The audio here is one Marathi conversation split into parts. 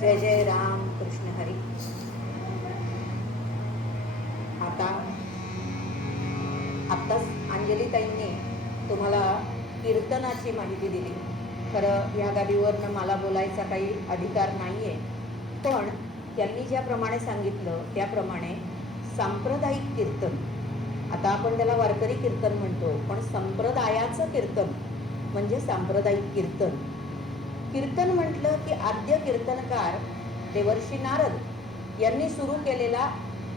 जय जय राम कृष्ण हरी. आत्ताच अंजलीताईंनी तुम्हाला कीर्तनाची माहिती दिली. खरं या गादीवरनं मला बोलायचा काही अधिकार नाही आहे, पण त्यांनी ज्याप्रमाणे सांगितलं त्याप्रमाणे सांप्रदायिक कीर्तन, आता आपण त्याला वारकरी कीर्तन म्हणतो, पण संप्रदायाचं कीर्तन म्हणजे सांप्रदायिक कीर्तन. कीर्तन म्हटलं की आद्य कीर्तनकार देवर्षी नारद यांनी सुरू केलेला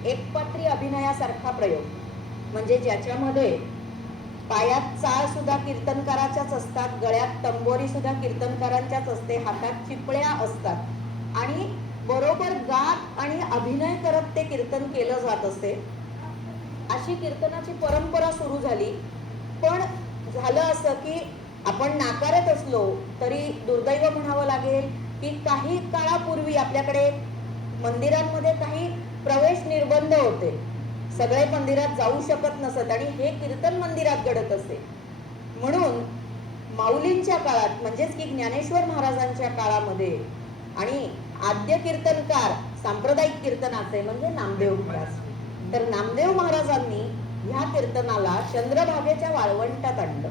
एकपात्री अभिनयासारखा प्रयोग, म्हणजे ज्याच्यामध्ये पायात चाळ सुद्धा कीर्तनकाराच्याच असतात, गळ्यात तंबोरी सुद्धा कीर्तनकारांच्याच असते, हातात चिपळ्या असतात आणि बरोबर गात आणि अभिनय करत ते कीर्तन केलं जात असे. अशी कीर्तनाची परंपरा सुरू झाली. पण झालं असं की आपण नाकारत असलो तरी दुर्दैव म्हणावं लागेल की काही काळापूर्वी आपल्याकडे मंदिरांमध्ये काही प्रवेश निर्बंध होते. सगळे मंदिरात जाऊ शकत नसत आणि हे कीर्तन मंदिरात घडत असे. म्हणून माऊलींच्या काळात, म्हणजेच की ज्ञानेश्वर महाराजांच्या काळामध्ये आणि आद्य कीर्तनकार सांप्रदायिक कीर्तनाचे म्हणजे नामदेव महाराज, तर नामदेव महाराजांनी ह्या कीर्तनाला चंद्रभागेच्या वाळवंटात आणलं.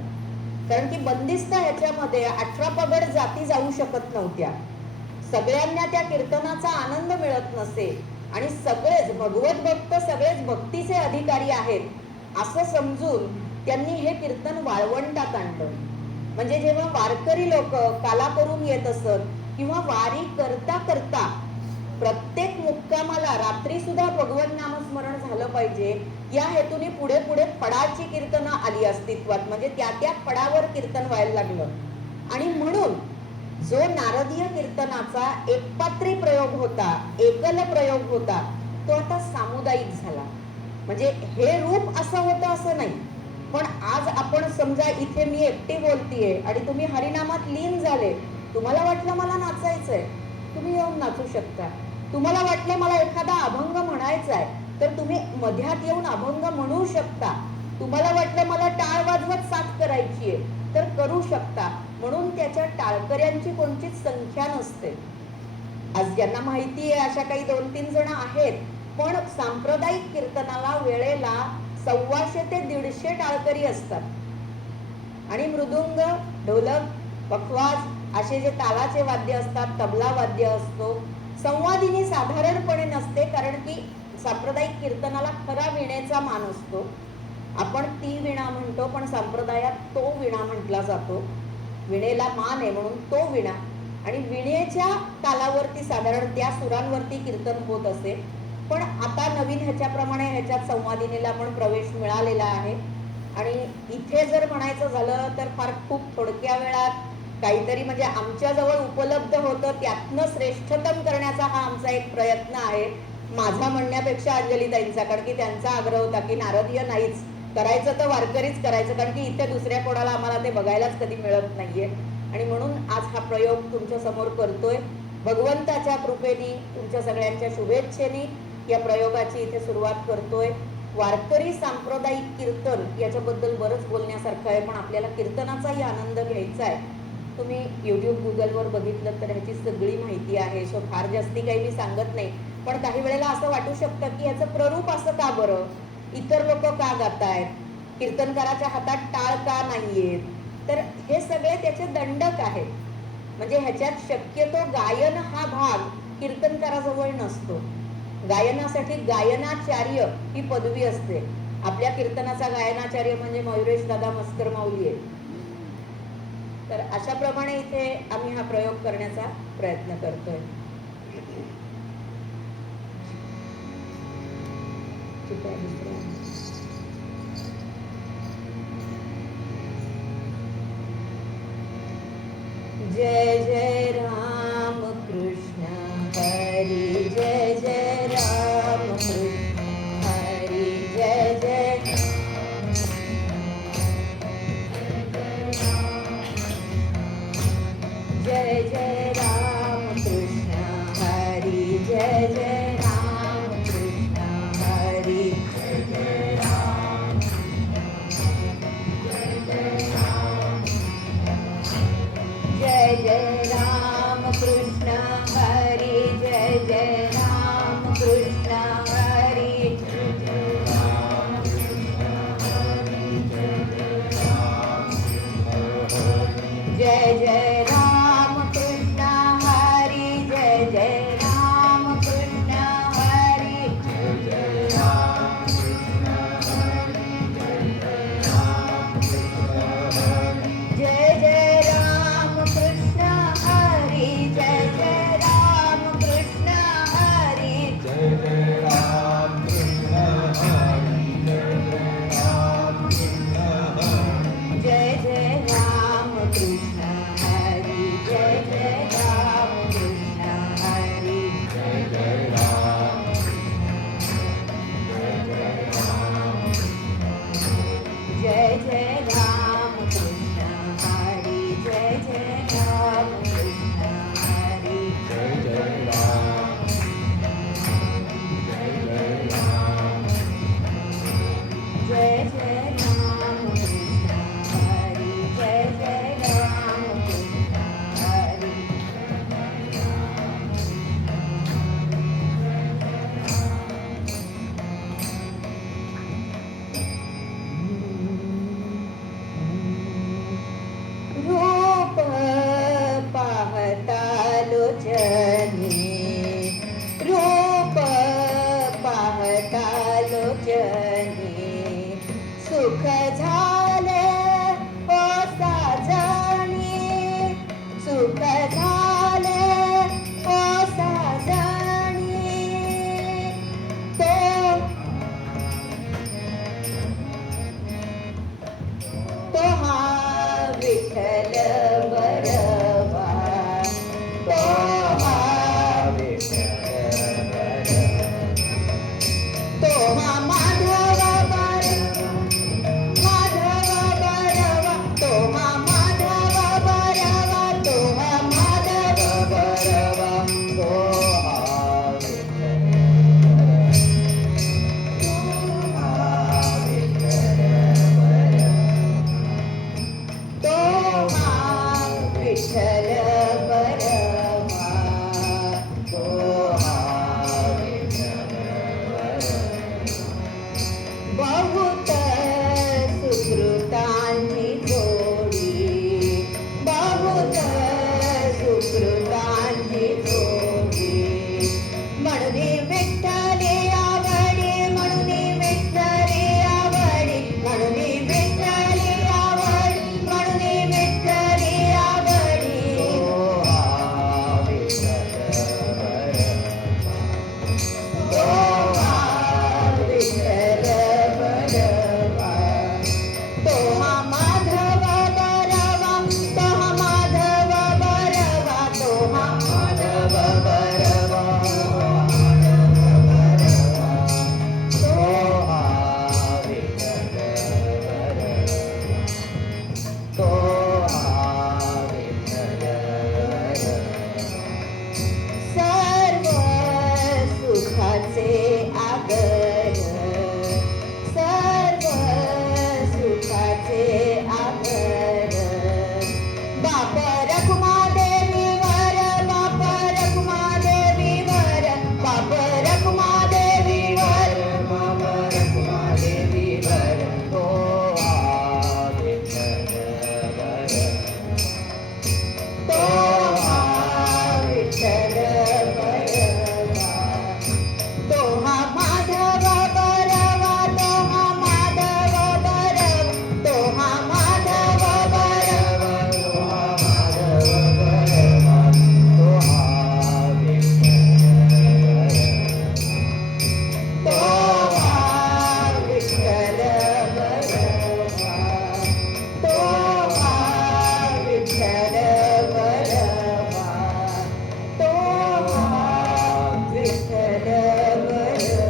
कारण की बंदिस्त ह्याच्यामध्ये 18 पगड जाती जाऊ शकत नव्हत्या, सगळ्यांना त्या कीर्तनाचा आनंद मिळत नसे आणि सगळेच भगवत भक्त सगळेच भक्तीचे अधिकारी आहेत असं समजून त्यांनी हे कीर्तन वाळवंटात आणलं. म्हणजे जेव्हा वारकरी लोक काला करून येत असत किंवा वारी करता करता प्रत्येक मुक्कामाला रात्री सुद्धा भगवत नामस्मरण झालं पाहिजे या हेतूने पुढे पुढे फडाची कीर्तनं आली अस्तित्वात, म्हणजे त्या त्या फडावर कीर्तन व्हायला लागलं. आणि म्हणून जो नारदीय कीर्तनाचा एकपात्री प्रयोग होता, एकल प्रयोग होता, तो आता सामुदायिक झाला. म्हणजे हे रूप असं होतं असं नाही, पण आज आपण समजा इथे मी एकटी बोलतीये आणि तुम्ही हरिनामात लीन झाले, तुम्हाला वाटलं मला नाचायचंय, तुम्ही येऊन नाचू शकता. तुम्हाला वाटलं मला एखादा अभंग म्हणायचा आहे तर तुम्ही मध्यात येऊन अभंग म्हणू शकता. तुम्हाला वाटलं मला टाळ वाजवत साथ करायची आहे तर करू शकता. म्हणून त्याच्या टाळकऱ्यांची कोणतीच संख्या नसते. आज ज्यांना माहिती आहे अशा काही 2-3 जण आहेत, पण सांप्रदायिक कीर्तनाला वेळेला 125 ते 150 टाळकरी असतात आणि मृदुंग, ढोलक, पखवाज असे जे तालाचे वाद्य असतात, तबला वाद्य असतो. संवादिनी साधारणपणे नसते, कारण की सांप्रदायिक कीर्तनाला खरा वीणेचा मान असतो. आपण ती वीणा म्हणतो, पण संप्रदायात तो वीणा म्हटला जातो. वीणेला मान आहे म्हणून तो वीणा, आणि वीणेच्या तालावरती साधारण त्या सुरांवरती कीर्तन होत असे. पण आता नवीन ह्याच्याप्रमाणे ह्याच्यात संवादिनीला पण प्रवेश मिळालेला आहे. आणि इथे जर म्हणायचं झालं तर फार खूप थोडक्या वेळात काहीतरी म्हणजे आमच्या जवळ उपलब्ध होतं त्यातनं श्रेष्ठतम करण्याचा हा आमचा एक प्रयत्न आहे. माझा म्हणण्यापेक्षा अंजलीताईंचा, कारण की त्यांचा आग्रह होता की नारदीय नाहीच करायचं तर वारकरीच करायचं, कारण की इथे दुसऱ्या कोणाला आम्हाला ते बघायलाच कधी मिळत नाहीये. आणि म्हणून आज हा प्रयोग तुमच्या समोर करतोय. भगवंताच्या कृपेने, तुमच्या सगळ्यांच्या शुभेच्छेने या प्रयोगाची इथे सुरुवात करतोय. वारकरी सांप्रदायिक कीर्तन याच्याबद्दल बरंच बोलण्यासारखं आहे, पण आपल्याला कीर्तनाचाही आनंद घ्यायचा आहे. तुम्ही यूट्यूब, गुगलवर बघितलं तर ह्याची सगळी माहिती आहे, सो फार जास्ती काही मी सांगत नाही. पण काही वेळेला असं वाटू शकतं की ह्याचं प्ररूप असं का बरं, इतर लोक का गातायत, कीर्तनकाराच्या हातात टाळ का नाहीयेत, तर हे सगळे त्याचे दंडक आहेत. म्हणजे ह्याच्यात शक्यतो गायन हा भाग कीर्तनकाराजवळ नसतो. गायनासाठी गायनाचार्य ही पदवी असते. आपल्या कीर्तनाचा गायनाचार्य म्हणजे मयुरेश दादा मस्कर माऊली आहे. तर अशा प्रमाणे इथे आम्ही हा प्रयोग करण्याचा प्रयत्न करतोय. जय जय राम कृष्ण हरी, जय जय राम कृष्ण हरी, जय जय जय जय राम कृष्ण हरी, जय जय राम कृष्ण हरी, जय जय राम, जय जय राम, जय जय राम कृष्ण हरी, सुख झाले ओ साजणी, सुख झाले ओ साजणी. तो हा विठ्ठल बरवा, तो हा विठ्ठल बरवा, तो हा माधव बरवा, माधव बरवा, तो हा माधव बरवा, तो हा माधव बरवा, तो हा विठ्ठल बरवा, तो हा विठ्ठल बरवा. बहुत सुकृतांची जोडी, बहुत सुकृतांची जोडी, म्हणून विठ्ठली आवडी, म्हणून विठ्ठली आवडी, म्हणून विठ्ठली आवडी, म्हणून विठ्ठली आवडी. तो हा विठ्ठल बरवा, तो हा माधव बरवा, तो हा माधव बरवा, तो हा माधव बरवा, तो हा विठ्ठल बरवा, तो हा विठ्ठल बरवा. सर्व सुखाचे आगर, सर्व सुखाचे आगर, बाप रखुमादेवीवर, बाप रखुमादेवीवर, बाप रखुमादेवीवर, बाप रखुमादेवीवर, तो हा विठ्ठल बरवा, तो हा विठ्ठल बरवा, तो हा माधव बरवा, तो हा माधव बरवा, तो हा माधव बरवा, तो हा माधव बरवा, तो हा विठ्ठल बरवा, तो हा विठ्ठल बरवा, तो हा विठ्ठल बरवा.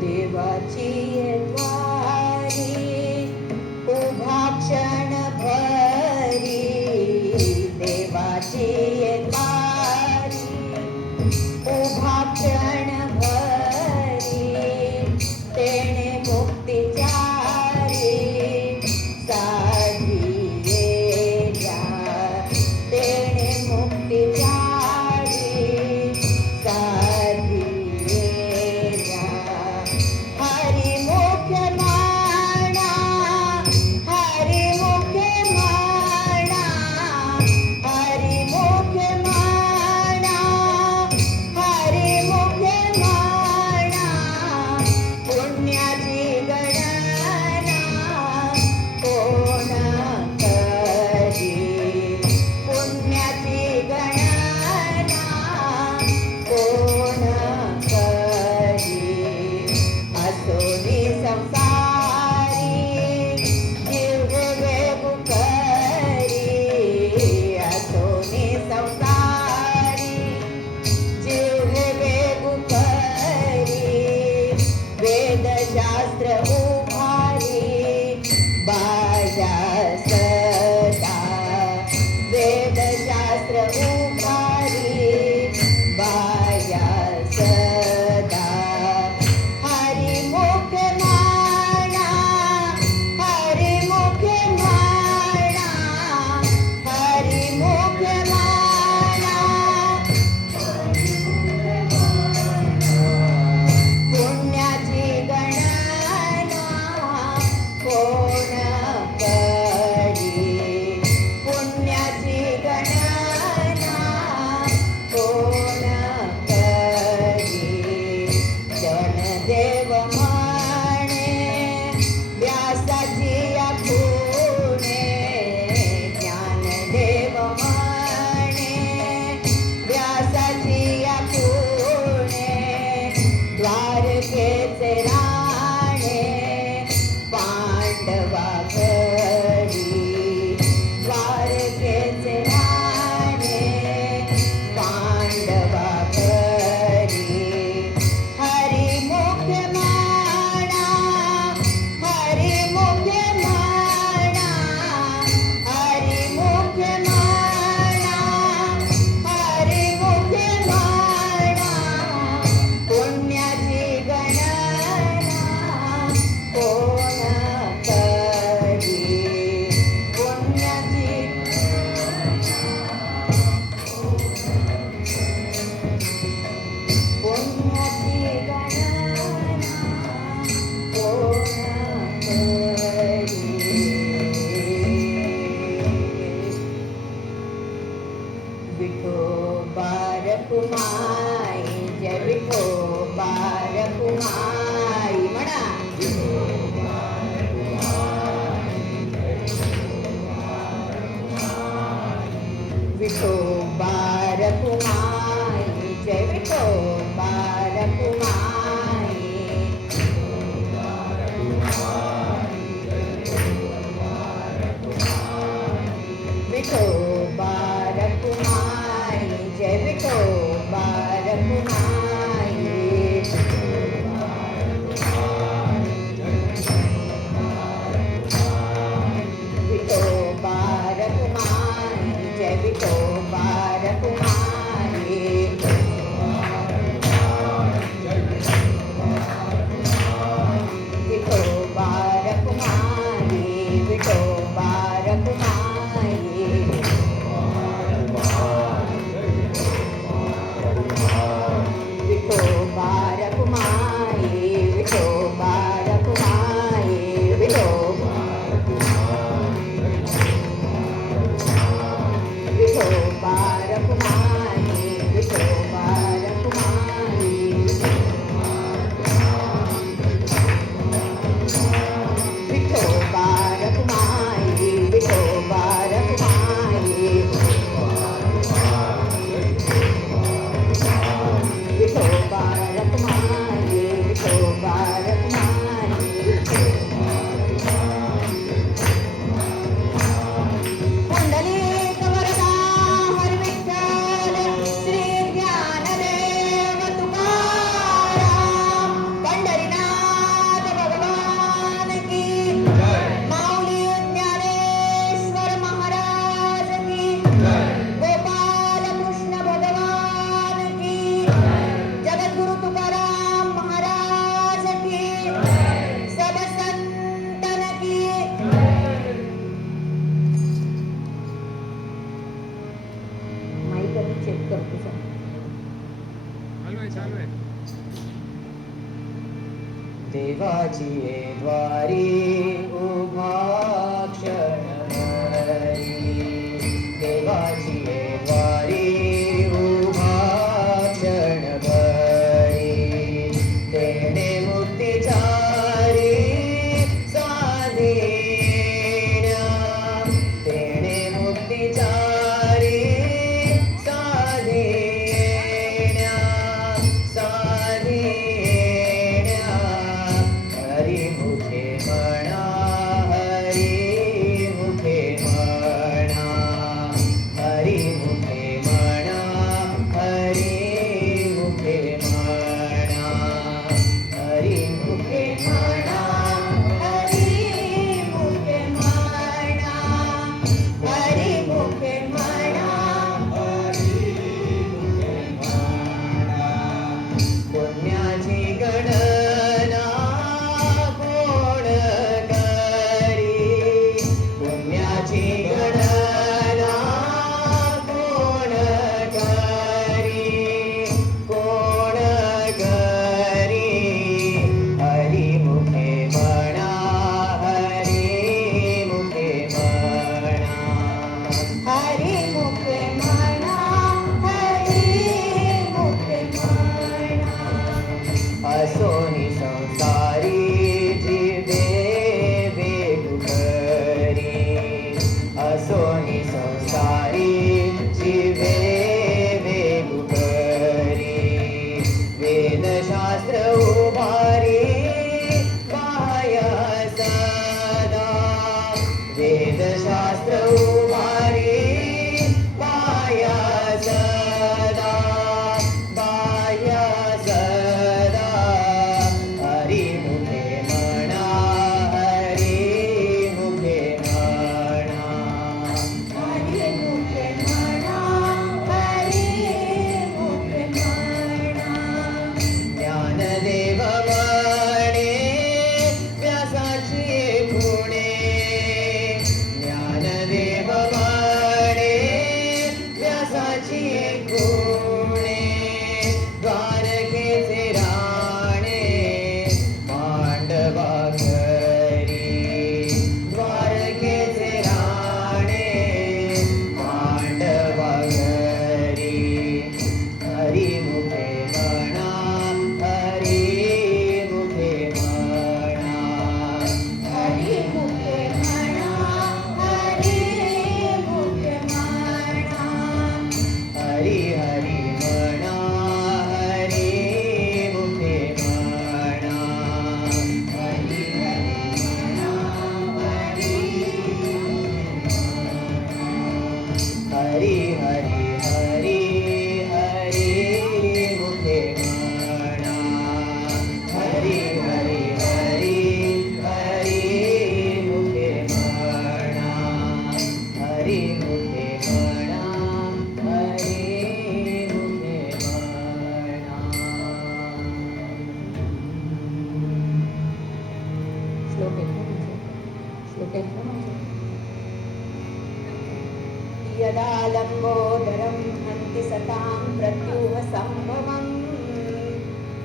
देवाची द्वारी उभा क्षण भरी, देवाची द्वारी उभा क्षण भरी, तेणे मुक्तिचारी साधिएल्या, तेणे मुक्तिचारी साधिएल्या. हरी मुख्य रखुमाई जय विठोबा रखुमाई म्हणा विठोबा रखुमाई जय विठोबा रखुमाई विठोबा रखुमाई जय विठोबा रखुमाई विठोबा रखुमाई जय विठोबा रखुमाई विठोबा रखुमाई विठोबा रखुमाई विठोबा रखुमाई विठोबा रखुमाई विठोबा विठोबा रखुमाई विठोबा रखुमाई विठोबा रखुमाई विठोबा रखुमाई विठोबा रखुमाई विठोबा रखुमाई पुंडलिक वरदा हरी विठ्ठल श्री ज्ञानदेव तुकाराम पंढरीनाथ भगवान की माऊली ज्ञानेश्वर महाराज की गोपाल कृष्ण भगवान की जगद्गुरु तुकाराम महाराज की सब संतन की माईक आधी चेक करतो सर चालू आहे देवाची ये द्वारी उभा क्षणभरी देवाची ये द्वारी उभा क्षणभरी तेने मुक्तिचारी साधिण्या तेने मुक्तिचारी साधिण्या साधिण्या हरी मुखे म्हणा हरी मुखे म्हणा हरी यदा लम्बोदरं हन्ति सतां प्रत्यूह सम्भवम्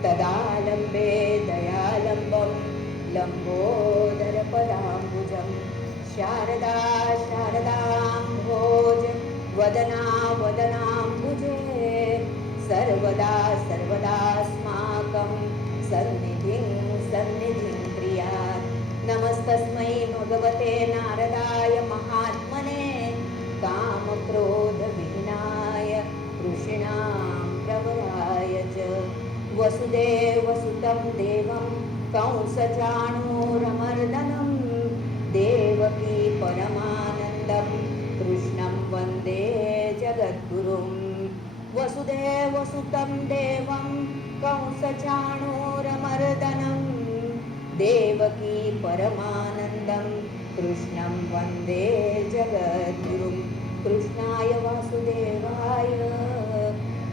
तदा लम्बे दयालम्बं लम्बोदरपदाम्बुजं शारदा शारदाम्भोज वदना वदनाम्बुजे सर्वदा सर्वदास्माकं सन्निधिं सन्निधिं प्रियात् नमस्तस्मै भगवते नारदाय महात्मने कामक्रोधविहीनाय ऋषीणां प्रवराय च वसुदेवसुतं देवं कंसचाणूरमर्दनं देवकी परमानन्दं कृष्णं वन्दे जगद्गुरुं वसुदेवसुतं देवं कंसचाणूरमर्दनं देवकी परमानन्दं कृष्णं वन्दे जगद्गुरुं कृष्णाय वासुदेवाय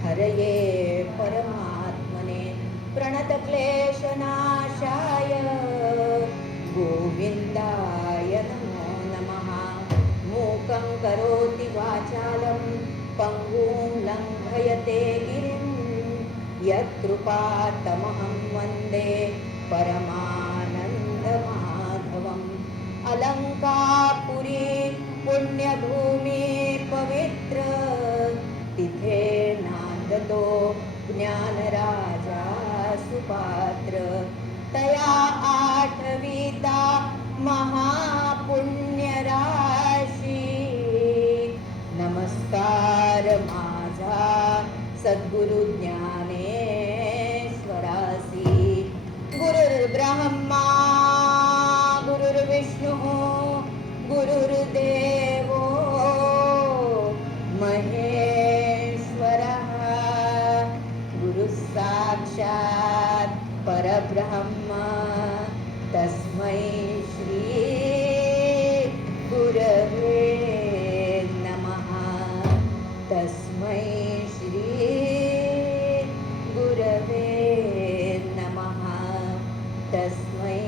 हरये परमात्मने प्रणतक्लेशनाशाय गोविन्दाय नमो नमः मूकं करोति वाचालं पङ्गुं लङ्घयते गिरिं यत्कृपातमहं वन्दे परमानन्दमाधवम् अलंकापुरी पुण्यभूमी पवित्र तिथे नांदतो ज्ञानराजा सुपात्र तया आठविता महापुण्यराशी नमस्कार माझा सद्गुरु ज्ञानेश्वरासी गुरुर्ब्रह्मा गुरुर्विष्णु गुरुर्देवो महेश्वरः गुरुसाक्षात् परब्रह्म तस्मै श्री गुरवे नमः तस्मै श्री गुरवे नमः तस्मै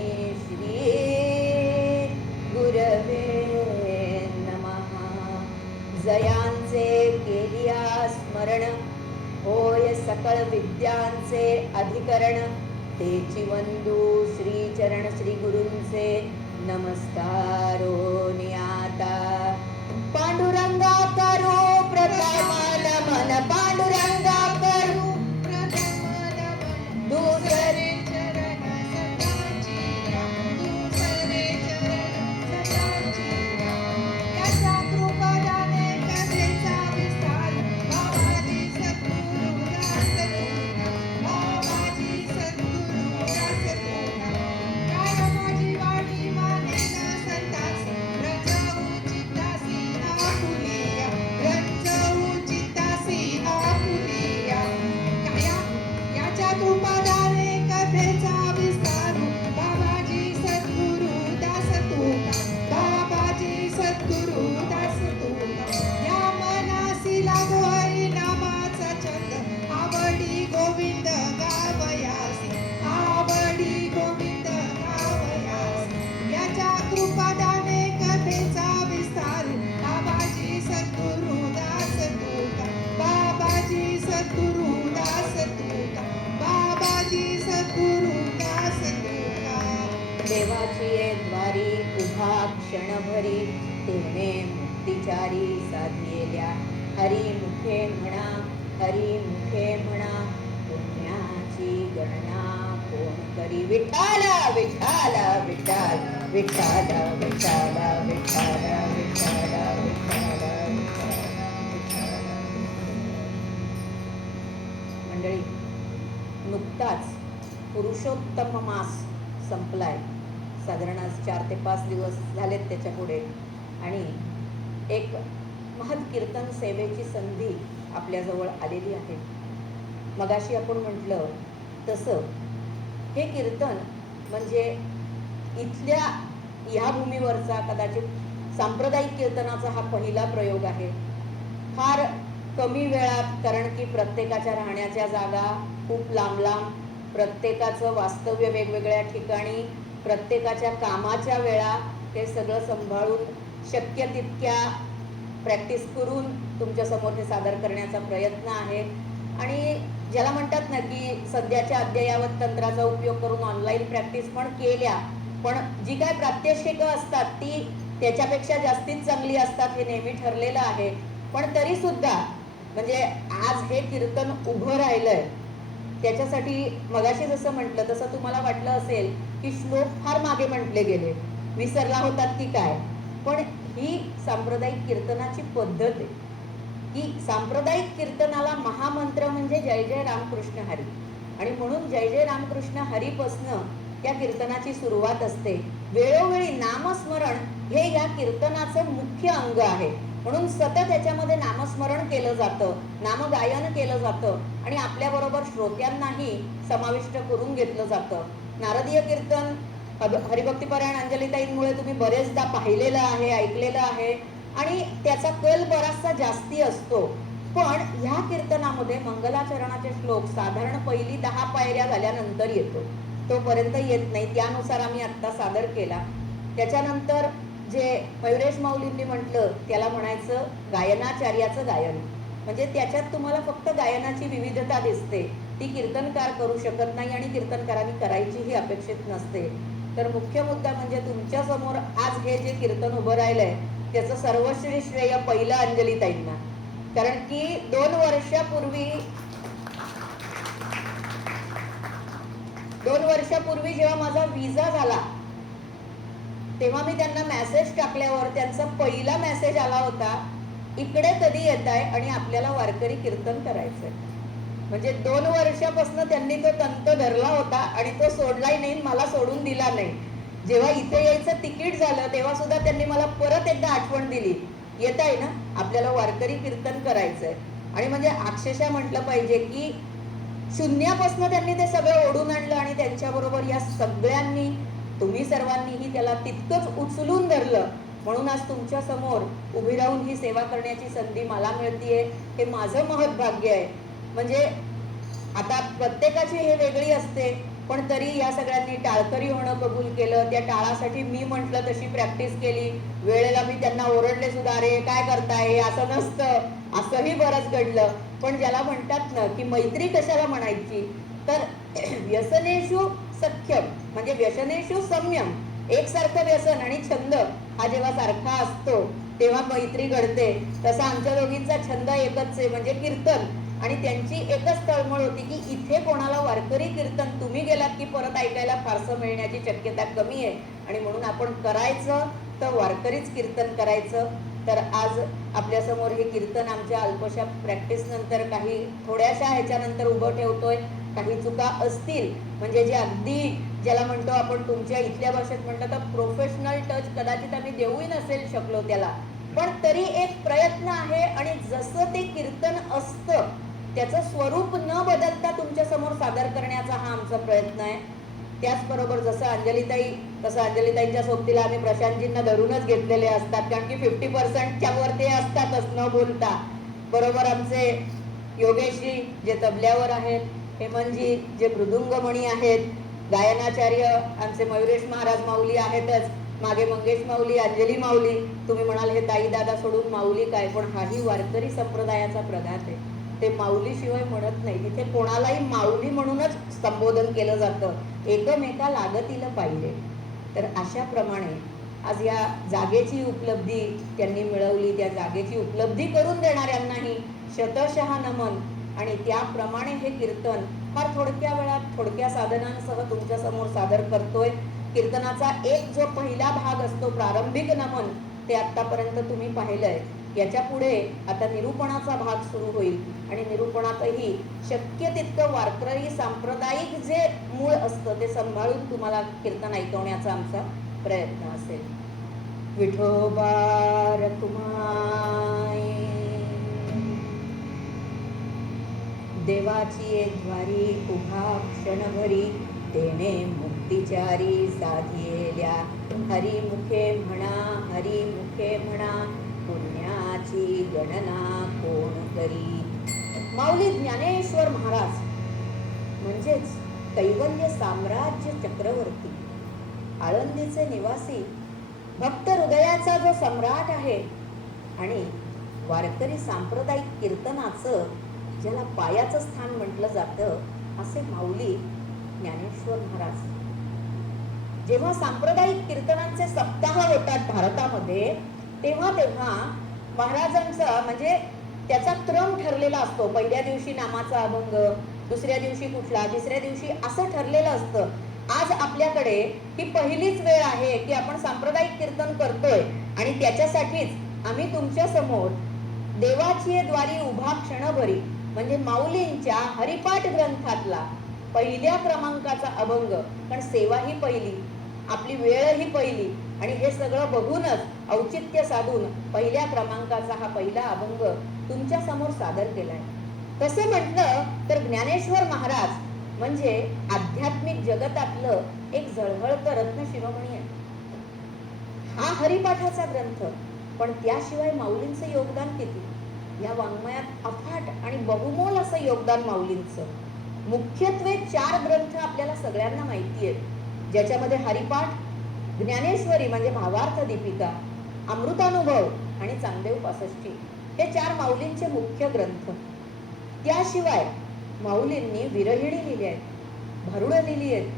श्री गुरवे नमः जयांचे केलिया स्मरण होय सकळ विद्यांचे अधिकरण तेची वंदू श्री चरण श्री गुरूंचे नमस्कारो नियाता पांडुरंगा करो प्रथम नमन पांडुरंगा करू दुसरे देवाची द्वारी उभा क्षणभरी तेने मुक्तिचारी साधियेल्या हरी मुखे म्हणा पुण्याची गणना कोण करी विठ्ठल विठ्ठल विठ्ठल विठ्ठल विठ्ठल विठ्ठल विठ्ठल मंडळी नुकताच पुरुषोत्तम मास संपलाय साधारण 4 ते 5 दिवस झालेत त्याच्या पुढे आणि एक महत् कीर्तन सेवेची संधी आपल्याजवळ आलेली आहे मगाशी आपण म्हटलं तसं हे कीर्तन म्हणजे इथल्या ह्या भूमीवरचा कदाचित सांप्रदायिक कीर्तनाचा हा पहिला प्रयोग आहे फार कमी वेळात कारण की प्रत्येकाच्या राहण्याच्या जागा खूप लांब लांब प्रत्येकाचं वास्तव्य वेगवेगळ्या ठिकाणी प्रत्येकाच्या कामाच्या वेळा ते सगळं सांभाळून शक्य तितक्या प्रॅक्टिस करून तुमच्यासमोर हे सादर करण्याचा प्रयत्न आहे. आणि ज्याला म्हणतात ना की सध्याच्या अद्ययावत तंत्राचा उपयोग करून ऑनलाईन प्रॅक्टिस पण केल्या, पण जी काय प्रात्यक्षिकं असतात ती त्याच्यापेक्षा जास्तीच चांगली असतात हे नेहमी ठरलेलं आहे. पण तरीसुद्धा म्हणजे आज हे कीर्तन उभं राहिलंय त्याच्यासाठी मगाशी जसं म्हटलं तसं तुम्हाला वाटलं असेल की श्लोक फार मागे म्हटले गेले, विसरला होतात की काय. पण ही सांप्रदायिक कीर्तनाची पद्धत आहे की सांप्रदायिक कीर्तनाला महामंत्र म्हणजे जय जय रामकृष्ण हरी, आणि म्हणून जय जय रामकृष्ण हरीपासनं त्या कीर्तनाची सुरुवात असते. वेळोवेळी नामस्मरण हे या कीर्तनाचं मुख्य अंग आहे, म्हणून सतत याच्यामध्ये नामस्मरण केलं जातं, नामगायन केलं जातं आणि आपल्याबरोबर श्रोत्यांनाही समाविष्ट करून घेतलं जातं. नारदीय कीर्तन हरिभक्तीपरायण अंजलीताईंमुळे तुम्ही बरेचदा पाहिलेलं आहे, ऐकलेलं आहे आणि त्याचा कल बराचसा जास्ती असतो. पण ह्या कीर्तनामध्ये मंगलाचरणाचे श्लोक साधारण पहिली 10 पायऱ्या झाल्यानंतर येतो, तोपर्यंत येत नाही. त्यानुसार आम्ही आत्ता सादर केला. त्याच्यानंतर जे मयुरेश माऊलींनी म्हटलं त्याला म्हणायचं गायनाचार्याचं गायन, म्हणजे त्याच्यात तुम्हाला फक्त गायनाची विविधता दिसते, ती कीर्तनकार करू शकत नाही आणि कीर्तनकारांनी करायचीही अपेक्षित नसते. तर मुख्य मुद्दा म्हणजे तुमच्या समोर आज हे जे कीर्तन उभं राहिलंय त्याचं सर्वश्री श्रेय पहिलं अंजलीताईंना, कारण की 2 वर्षापूर्वी जेव्हा माझा विजा झाला तेव्हा मी त्यांना मेसेज टाकल्यावर त्यांचा पहिला मेसेज आला होता, इकडे कधी येताय आणि आपल्याला वारकरी कीर्तन करायचंय. म्हणजे 2 वर्षापासून त्यांनी तो तंत धरला होता आणि तो सोडलाही नाही, मला सोडून दिला नाही. जेव्हा इथे यायचं तिकीट झालं तेव्हा सुद्धा त्यांनी मला परत एकदा आठवण दिली, येत आहे ना आपल्याला वारकरी कीर्तन करायचंय. आणि म्हणजे अक्षरशः म्हटलं पाहिजे की शून्यापासून त्यांनी ते सगळं ओढून आणलं आणि त्यांच्याबरोबर या सगळ्यांनी तुम्ही सर्वांनीही त्याला तितकंच उचलून धरलं, म्हणून आज तुमच्या समोर उभी राहून ही सेवा करण्याची संधी मला मिळतीये. हे माझं महत् भाग्य आहे. म्हणजे आता प्रत्येकाची हे वेगळी असते, पण तरी या सगळ्यांनी टाळकरी होणं कबूल केलं. त्या टाळासाठी मी म्हटलं तशी प्रॅक्टिस केली. वेळेला मी त्यांना ओरडले सुद्धा, अरे काय करताय, असं नसतं, असंही बरंच घडलं. पण ज्याला म्हणतात ना की मैत्री कशाला म्हणायची, तर व्यसनेषु सख्यम म्हणजे व्यसनेषु संयम. एकसारखं व्यसन आणि छंद हा जेव्हा सारखा असतो तेव्हा मैत्री घडते. तसा आमच्या दोघींचा छंद एकच आहे म्हणजे कीर्तन, आणि त्यांची एकच तळमळ होती की इथे कोणाला वारकरी कीर्तन तुम्ही गेलात की परत ऐकायला फारसं मिळण्याची शक्यता कमी आहे, आणि म्हणून आपण करायचं तर वारकरीच कीर्तन करायचं. तर आज आपल्यासमोर हे कीर्तन आमच्या अल्पशा प्रॅक्टिस नंतर काही थोड्याशा ह्याच्यानंतर उभं ठेवतोय. काही चुका असतील म्हणजे जे अगदी ज्याला म्हणतो आपण तुमच्या इथल्या भाषेत म्हटलं तर प्रोफेशनल टच कदाचित आम्ही देऊही नसेल शकलो त्याला, पण तरी एक प्रयत्न आहे. आणि जसं ते कीर्तन असतं त्याचं स्वरूप न बदलता तुमच्या समोर सादर करण्याचा हा आमचा प्रयत्न आहे. त्याचबरोबर जसं अंजलीताई, तसं अंजलीताईंच्या सोबतीला आम्ही प्रशांतजींना धरूनच घेतलेले असतात, कारण की 50%च्या वर ते असतातच न बोलता. बरोबर आमचे योगेशजी जे तबल्यावर आहेत, हेमंतजी जे मृदुंगमणी आहेत, गायनाचार्य आमचे मयुरेश महाराज माऊली आहेतच, मागे मंगेश माऊली, अंजली माऊली. तुम्ही म्हणाल हे ताई दादा सोडून माऊली काय, पण हाही वारकरी संप्रदायाचा प्रघात आहे. ते माऊली शिवाय म्हणत नाही, तिथे कोणालाही माऊली म्हणूनच संबोधन केलं जातं, एकमेका लागतील पाहिजे. तर अशा प्रमाणे आज या जागेची उपलब्धी त्यांनी मिळवली, त्या जागेची उपलब्धी करून देणाऱ्यांनाही शतशः नमन. आणि त्याप्रमाणे हे कीर्तन फार थोडक्या वेळात थोडक्या साधनांसह तुमच्या समोर सादर करतोय. कीर्तनाचा एक जो पहिला भाग असतो प्रारंभिक नमन, ते आतापर्यंत तुम्ही पाहिलंय. याच्या पुढे आता निरूपणाचा भाग सुरू होईल आणि निरूपणातही शक्य तितकं वारकरी सांप्रदायिक जे मूळ असतं ते सांभाळून तुम्हाला कीर्तन ऐकवण्याचा आमचा प्रयत्न असेल. विठोबा रखुमाई देवाची एक द्वारी उभा क्षणभरी, तेने मुक्तिचारी साधियेल्या. हरिमुखे म्हणा, हरिमुखे म्हणा, पुण्याची गणना कोण करी. माऊली ज्ञानेश्वर महाराज म्हणजेच कैवल्य साम्राज्य चक्रवर्ती, आळंदीचे निवासी, भक्त हृदयाचा जो सम्राट आहे आणि वारकरी सांप्रदायिक कीर्तनाचं ज्याला पायाचं स्थान म्हटलं जातं असे माऊली ज्ञानेश्वर महाराज. जेव्हा सांप्रदायिक कीर्तनांचे सप्ताह होतात भारतामध्ये, तेव्हा तेव्हा महाराजांचा म्हणजे त्याचा क्रम ठरलेला असतो. पहिल्या दिवशी नामाचा अभंग, दुसऱ्या दिवशी कुठला, तिसऱ्या दिवशी असं ठरलेलं असतं. आज आपल्याकडे ही पहिलीच वेळ आहे की आपण सांप्रदायिक कीर्तन करतोय आणि त्याच्यासाठीच आम्ही तुमच्या समोर देवाची द्वारी उभा क्षणभरी म्हणजे माऊलींच्या हरिपाठ ग्रंथातला पहिल्या क्रमांकाचा अभंग. पण सेवा ही पहिली, आपली वेळ ही पहिली आणि हे सगळं बघूनच औचित्य साधून पहिल्या क्रमांकाचा हा पहिला अभंग तुमच्या समोर सादर केलाय. तसे म्हटलं तर ज्ञानेश्वर महाराज म्हणजे आध्यात्मिक जगतातलं एक झळहळतं रत्न शिरोमणी आहे. हा हरिपाठाचा ग्रंथ, पण त्याशिवाय माऊलींचं योगदान किती या वाङ्मयात अफाट आणि बहुमोल असं योगदान माऊलींचं. मुख्यत्वे 4 ग्रंथ आपल्याला सगळ्यांना माहिती आहेत, ज्याच्यामध्ये हरिपाठ, ज्ञानेश्वरी म्हणजे भावार्थ दीपिका, अमृतानुभव आणि चांगदेव पासष्टी हे 4 माऊलींचे मुख्य ग्रंथ. त्याशिवाय माऊलींनी विरहिणी लिहिली आहेत, भारुडं लिहिली आहेत,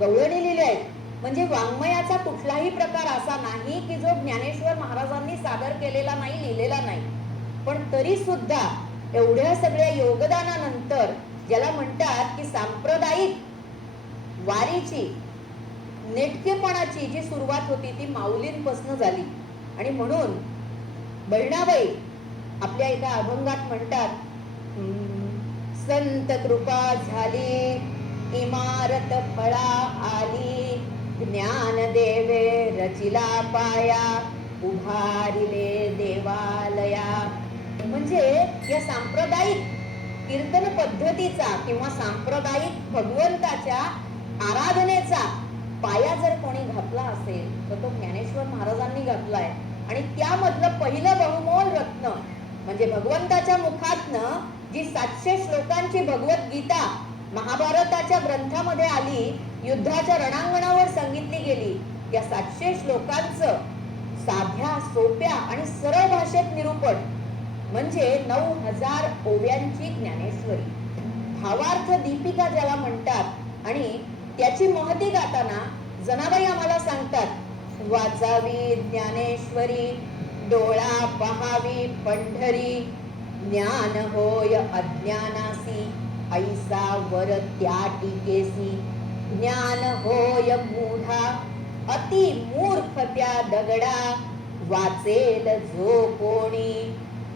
गवळणी लिहिली आहेत. म्हणजे वाङ्मयाचा कुठलाही प्रकार असा नाही की जो ज्ञानेश्वर महाराजांनी सादर केलेला नाही, लिहिलेला नाही. पण तरी सुद्धा एवढ्या सगळ्या योगदानानंतर ज्याला म्हणतात की सांप्रदायिक वारीची नेटकेपणाची जी सुरुवात होती ती माऊलींपासून झाली. आणि म्हणून बहिणाबाई आपल्या एका अभंगात म्हणतात, संत कृपा झाली इमारत फळा आली, ज्ञान देवे रचिला पाया, उभारिले देवालया. म्हणजे या सांप्रदायिक कीर्तन पद्धतीचा किंवा सांप्रदायिक भगवंताच्या आराधनेचा पाया जर कोणी घातला असेल तर तो ज्ञानेश्वर महाराजांनी घातलाय. आणि त्यामधलं पहिलं बहुमोल रत्न म्हणजे भगवंताच्या मुखातनं जी 700 श्लोकांची भगवद्गीता महाभारताच्या ग्रंथामध्ये आली, युद्धाच्या रणांगणावर सांगितली गेली, या 700 श्लोकांचं साध्या सोप्या आणि सरळ भाषेत निरूपण म्हणजे 9000 ओव्यांची ज्ञानेश्वरी, भावार्थ दीपिका ज्याला म्हणतात. आणि त्याची महती गाताना जनाबाई आम्हाला सांगतात, वाचावी ज्ञानेश्वरी, डोळा पहावी पंढरी, ज्ञान होय अज्ञानासी, ऐसा वर त्या टीकेसी, ज्ञान होय मूढा, अति मूर्ख त्या दगडा, वाचेल जो कोणी,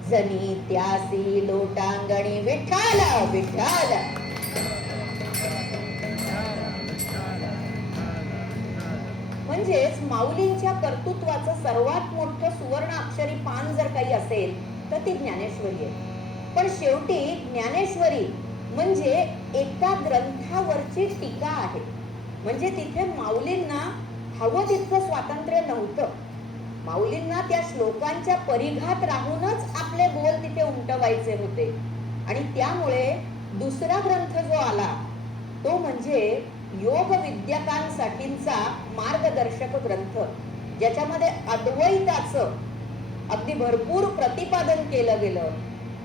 जनी त्यासी लोटांगणी. विठ्ठल विठ्ठल. म्हणजेच माऊलींच्या कर्तृत्वाचं सर्वात मोठं सुवर्ण अक्षरी पान जर काही असेल तर ती ज्ञानेश्वरी आहे. पण शेवटी ज्ञानेश्वरी म्हणजे एका ग्रंथावरची टीका आहे. म्हणजे तिथे माऊलींना हवं तितकं स्वातंत्र्य नव्हतं. माऊलींना त्या श्लोकांच्या परिघात राहूनच आपले बोल तिथे उमटवायचे होते. आणि त्यामुळे दुसरा ग्रंथ जो आला तो म्हणजे योग विद्याकांसाठींचा मार्गदर्शक ग्रंथ, ज्याच्यामध्ये अद्वैताचं अगदी भरपूर प्रतिपादन केलं गेलं.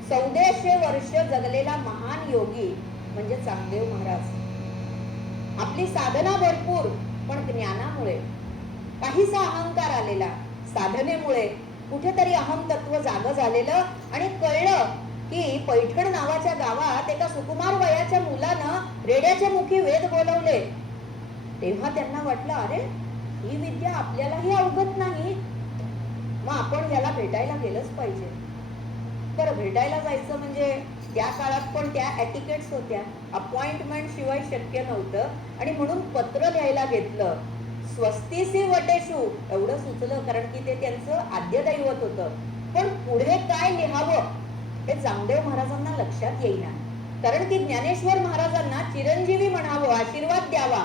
1400 वर्ष जगलेला महान योगी म्हणजे चांगदेव महाराज. आपली साधना भरपूर, पण ज्ञानामुळे काहीसा अहंकार आलेला, साधनेमुळे कुठेतरी अहम तत्व जागं झालेलं आणि कळलं की पैठण नावाच्या गावात एका सुकुमार वयाच्या मुलानं रेड्याच्या मुखी वेद बोलवले. तेव्हा त्यांना वाटलं, अरे ही विद्या आपल्यालाही अवगत नाही, मग आपण याला भेटायला गेलंच पाहिजे. तर भेटायला जायचं म्हणजे त्या काळात पण त्या ॲटिकेट्स होत्या, अपॉइंटमेंट शिवाय शक्य नव्हतं. आणि म्हणून पत्र लिहायला घेतलं. स्वस्तिसी वटेशू एवढं सुचलं, कारण की ते त्यांचं आद्य दैवत होतं. पण पुढे काय लिहावं हे चांगदेव महाराजांना लक्षात येईना, कारण की ज्ञानेश्वर महाराजांना चिरंजीवी म्हणावं, आशीर्वाद द्यावा.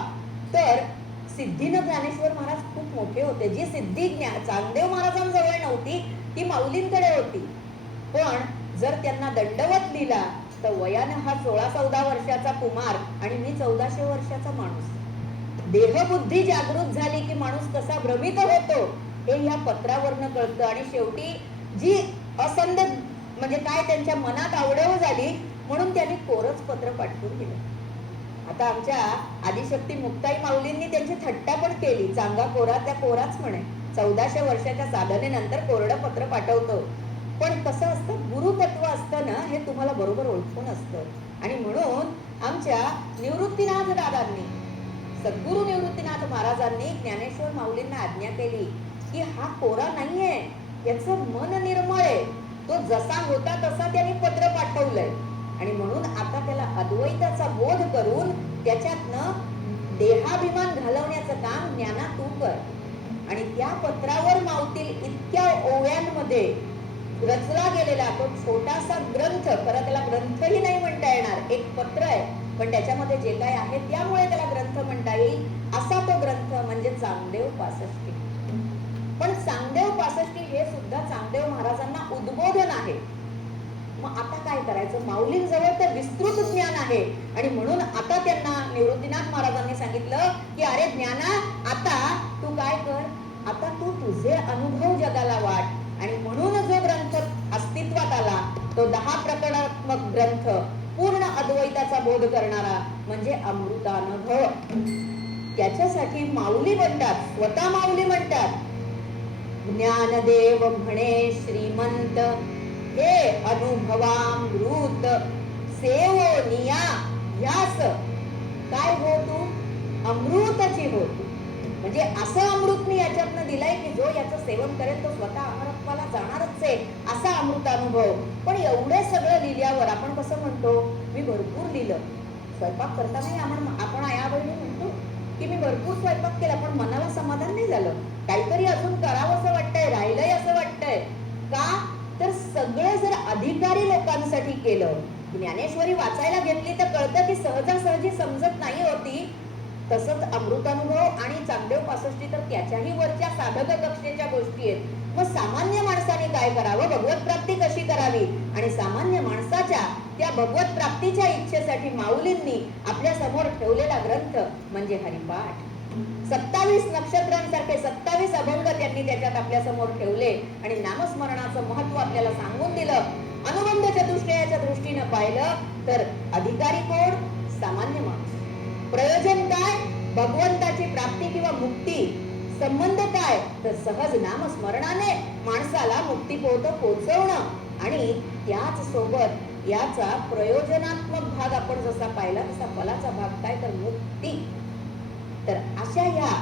तर सिद्धीनं ज्ञानेश्वर महाराज खूप मोठे होते. जी सिद्धी चांगदेव महाराजांजवळ नव्हती ती माऊलींकडे होती. पण जर त्यांना दंडवत लिहिला तर वयानं हा 16-14 वर्षाचा कुमार आणि मी 1400 वर्षाचा माणूस. देहबुद्धी जागृत झाली की माणूस कसा भ्रमित होतो हे ह्या पत्रावरनं कळतं. आणि शेवटी जी असंध म्हणजे काय त्यांच्या मनात आवडव झाली म्हणून त्यांनी कोरच पत्र पाठवून दिलं. आता आमच्या आदिशक्ती मुक्ताई माऊलींनी त्यांची थट्टा पण केली. चांगा कोरा त्या कोराच म्हणे. 1400 वर्षाच्या साधनेनंतर कोरडं पत्र पाठवतो. पण कसं असतं, गुरुतत्व असतं ना, हे तुम्हाला बरोबर ओळखून असतं. आणि म्हणून आमच्या निवृत्तीनाथ दादांनी, सद्गुरु निवृत्तीनाथ महाराजांनी ज्ञानेश्वर माऊलींना आज्ञा केली की हा कोरा नाहीये, याचं मन निर्मळ आहे. तो जसा होता तसा त्यांनी पत्र पाठवलंय. आणि म्हणून आता त्याला अद्वैताचा बोध करून त्याच्यातनं देहाभिमान घालवण्याचं काम ज्ञाना तू कर. आणि त्या पत्रावर मावतील इतक्या ओव्यांमध्ये रचला गेलेला तो छोटासा ग्रंथ, खरं त्याला ग्रंथही नाही म्हणता येणार, एक पत्र आहे, पण त्याच्यामध्ये जे काय आहे त्यामुळे त्याला ग्रंथ म्हणता येईल, असा तो ग्रंथ म्हणजे चांगदेव पासष्टी. पण चांगदेव पासष्टी हे सुद्धा चांगदेव महाराजांना उद्बोधन आहे. मग आता काय करायचं, माऊलींजवळ तर विस्तृत ज्ञान आहे. आणि म्हणून आता त्यांना निवृत्तीनाथ महाराजांनी सांगितलं की अरे ज्ञाना, आता तू काय कर, आता तू तुझे अनुभव जगाला वाट. आणि म्हणून जो ग्रंथ अस्तित्वात आला तो 10 प्रकरणात्मक ग्रंथ, पूर्ण अद्वैताचा बोध करणारा म्हणजे अमृतानुभव. त्याच्यासाठी माऊली म्हणतात, स्वतः माऊली म्हणतात, ज्ञानदेव म्हणे श्रीमंत, हे अनुभवामृत सेवनिया, ह्यास काय हो तू, अमृताची हो तू. म्हणजे असं अमृत मी याच्यातनं दिलंय की जो याचं सेवन करेल तो स्वतः अमरत्वाला जाणारच आहे, असा अमृतानुभव. पण एवढे सगळं लिहिल्यावर आपण कसं म्हणतो, मी भरपूर लिहिलं. स्वयंपाक करतानाही आपण आया बहिणी म्हणतो की मी भरपूर स्वयंपाक केला, पण मनाला समाधान नाही झालं, काहीतरी अजून करावं असं वाटतंय, राहिलंय असं वाटतंय. का तर सगळं जर अधिकारी लोकांसाठी केलं, ज्ञानेश्वरी वाचायला घेतली तर कळतं की सहजासहजी समजत नाही होती. तसंच अमृतानुभव आणि चांगदेव पासष्टी तर त्याच्याही वरच्या साधक कक्षेच्या गोष्टी आहेत. मग सामान्य माणसाने काय करावं, भगवत प्राप्ती कशी करावी, आणि सामान्य माणसाच्या त्या भगवत प्राप्तीच्या इच्छेसाठी माऊलींनी आपल्या समोर ठेवलेला ग्रंथ म्हणजे हरिपाठ. 27 नक्षत्रांसारखे 27 अभंग त्यांनी त्याच्यात आपल्या समोर ठेवले आणि नामस्मरणाचं महत्व आपल्याला सांगून दिलं. अनुबंध चतुष्टयाच्या दृष्टीनं पाहिलं तर अधिकारी कोण, सामान्य माणूस. प्रयोजन काय, भगवंताची प्राप्ती किंवा मुक्ती. संबंध काय, तर सहज नामस्मरणाने माणसाला मुक्ती पोहोचवणं. आणि त्याच सोबत याचा प्रयोजनात्मक भाग आपण जसा पाहिला तसा फलाचा भाग काय, तर मुक्ती. तर अशा ह्या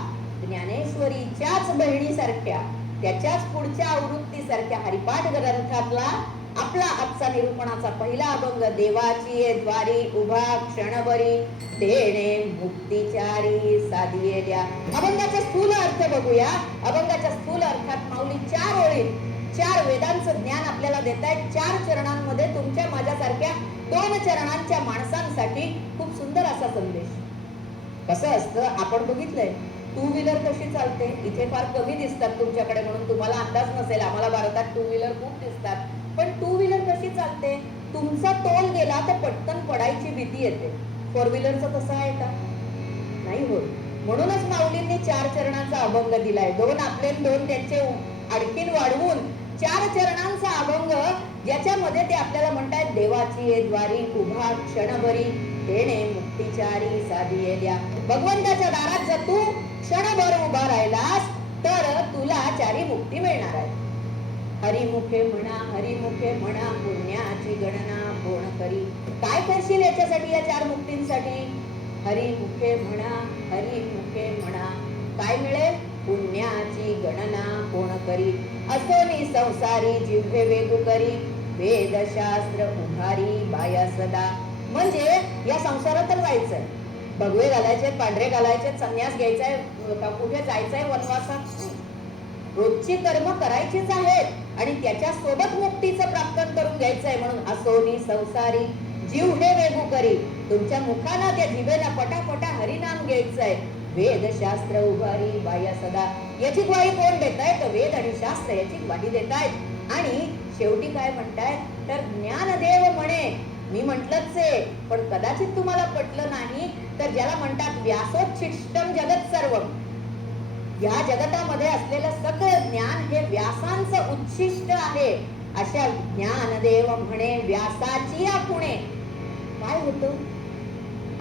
ज्ञानेश्वरीच्याच बहिणीसारख्या, त्याच्याच पुढच्या आवृत्तीसारख्या हरिपाठ ग्रंथातला आपला आजचा निरूपणाचा पहिला अभंग, देवाची ये द्वारी उभा क्षणभरी, देणे मुक्तिचारी साधियेल्या. अभंगाचा स्थूल अर्थ बघूया. अभंगाच्या स्थूल अर्थात माऊली 4 ओळीत 4 वेदांचं ज्ञान आपल्याला देतायत. 4 चरणांमध्ये तुमच्या माझ्यासारख्या 2 चरणांच्या माणसांसाठी खूप सुंदर असा संदेश. कसं असतं, आपण बघितलंय टू व्हीलर कशी चालते, इथे फार कमी दिसतात तुमच्याकडे म्हणून तुम्हाला अंदाज नसेल, आम्हाला भारतात टू व्हीलर खूप दिसतात. पण टू व्हीलर कशी चालते, तुमचा तोल गेला तर पटकन पडायची भीती येते. 4 व्हीलरचं तसं आहे का, नाही होत. म्हणूनच माऊलींनी 4 चरणांचा अभंग दिलाय. 2 आपले 2 त्यांचे आणखीन वाढवून 4 चरणांचा अभंग, ज्याच्यामध्ये ते आपल्याला म्हणतायत, देवाची ये द्वारी उभा क्षणभरी, देणे मुक्तिचारी साधियेल्या. भगवंताच्या दारात जर तू क्षणभर उभा राहिलास तर तुला चारी मुक्ती मिळणार आहे. हरिमुखे म्हणा पुण्याची गणना कोण करी. काय करशील याच्यासाठी, या 4 मुक्तींसाठी? हरिमुखे म्हणा काय मिळेल, पुण्याची गणना कोण करी. असोनी संसारी जिव्हे वेगू करी, वेदशास्त्र उभारी बाया सदा. म्हणजे या संसारात तर जायचंय, भगवे घालायचे, पांढरे घालायचे, संन्यास घ्यायचाय, कुठे जायचंय वनवासात, रोजची कर्म करायचीच आहेत आणि त्याच्या सोबत मुक्तीचं प्राप्त करून घ्यायचंय. म्हणून असोनी संसारी जीव हे वेगू करी. तुमच्या मुखानं त्या जिभेला पटापटा हरिनाम घ्यायचंय. वेदशास्त्र उभारी बाया सदा. याची ग्वाही कोण देतायत, वेद आणि शास्त्र याची ग्वाही देतायत. आणि शेवटी काय म्हणतायत, तर ज्ञानदेव म्हणे, मी म्हटलंच आहे पण कदाचित तुम्हाला पटलं नाही, तर ज्याला म्हणतात व्यासोच्छिष्टम जगत सर्वम, या जगतामध्ये असलेलं सगळं ज्ञान हे व्यासांचं उच्छिष्ट आहे. अशा ज्ञानदेव म्हणे व्यासाची आपुणे. काय होतं?